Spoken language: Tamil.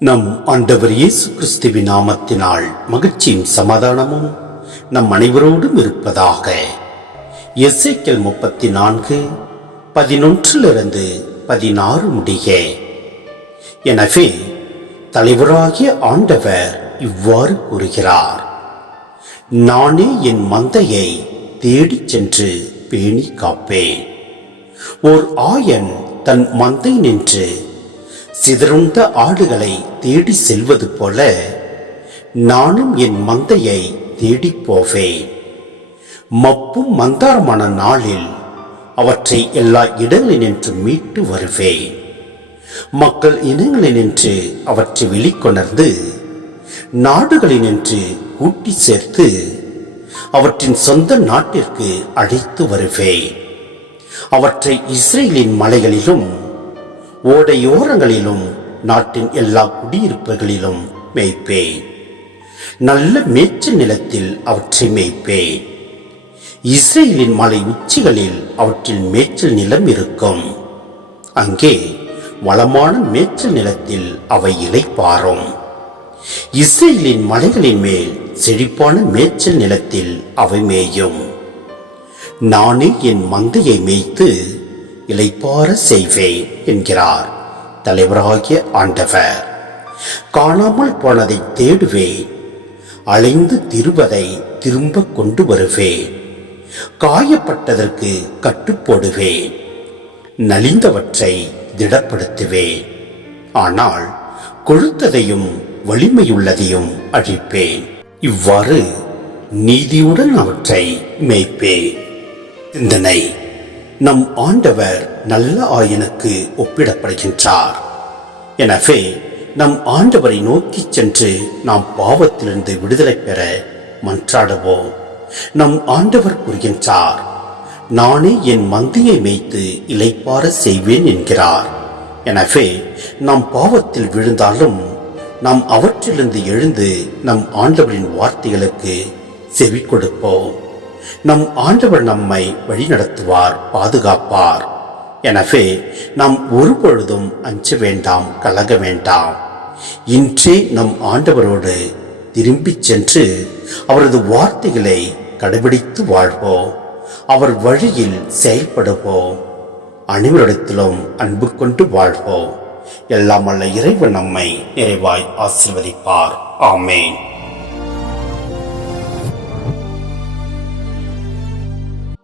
நம் ஆண்டவர் இயேசு கிறிஸ்துவின் நாமத்தினால் மகிழ்ச்சியும் சமாதானமும் நம் அனைவரோடும் இருப்பதாக. எசேக்கியேல் 34:11-16 முடிய. எனவே தலைவராகிய ஆண்டவர் இவ்வாறு கூறுகிறார்: நானே என் மந்தையை தேடிச் சென்று பேணி காப்பேன். ஓர் ஆயன் தன் மந்தை நின்று சிதறுண்ட ஆடுகளை தேடி செல்வது போல நானும் என் மந்தையை தேடி போவேன். மப்பும் மந்தாரமான நாளில் அவற்றை எல்லா இடங்களினின்று மீட்டு வருவேன். மக்கள் இனங்களினின்று அவற்றை வெளிக்கொணர்ந்து நாடுகளினின்று கூட்டி சேர்த்து அவற்றின் சொந்த நாட்டிற்கு அழைத்து வருவேன். அவற்றை இஸ்ரேலின் மலைகளிலும் ஓடையோரங்களிலும் நாட்டின் எல்லா குடியிருப்புகளிலும் மேய்ப்பேன். நல்ல மேய்ச்சல் நிலத்தில் அவற்றை மேய்ப்பேன். இஸ்ரேலின் மலை உச்சிகளில் அவற்றில் மேய்ச்சல் நிலம் இருக்கும். அங்கே வளமான மேய்ச்சல் நிலத்தில் அவை இளைப்பாறும். இஸ்ரேலின் மலைகளின் மேல் செழிப்பான மேய்ச்சல் நிலத்தில் அவை மேயும். நானே என் மந்தையை மேய்த்து இளைப்பாற செய்வேன் என்கிறார் தலைவராகிய ஆண்டவர். காணாமல் போனதை தேடுவேன். அலைந்து திரிவதை திரும்ப கொண்டு வருவேன். காயப்பட்டதற்கு கட்டுப்போடுவேன். நலிந்தவற்றை திடப்படுத்துவேன். ஆனால் கொழுத்ததையும் வலிமையுள்ளதையும் அழிப்பேன். இவ்வாறு நீதியுடன் அவற்றை மேய்ப்பேன். சிந்தனை: நம் ஆண்டவர் நல்ல ஆயனுக்கு ஒப்பிடப்படுகின்றார். எனவே நம் ஆண்டவரை நோக்கி சென்று நாம் பாவத்திலிருந்து விடுதலை பெற மன்றாடுவோம். நம் ஆண்டவர் கூறுகின்றார்: நானே என் மந்தையை மேய்த்து இளைப்பாற செய்வேன் என்கிறார். எனவே நாம் பாவத்தில் விழுந்தாலும் நாம் அவற்றிலிருந்து எழுந்து நம் ஆண்டவரின் வார்த்தைகளுக்கு செவி கொடுப்போம். நம் ஆண்டவர் நம்மை வழிநடத்துவார், பாதுகாப்பார். எனவே நாம் ஒருபொழுதும் அஞ்ச வேண்டாம், கலங்க வேண்டாம். இன்றே நம் ஆண்டவரோடு திரும்பிச் சென்று அவரது வார்த்தைகளை கடைபிடித்து வாழ்வோம். அவர் வழியில் செயல்படுவோம். அனைவரிடத்திலும் அன்பு கொண்டு வாழ்வோம். எல்லாம் வல்ல இறைவன் நம்மை நிறைவாய் ஆசீர்வதிப்பார். ஆமேன்.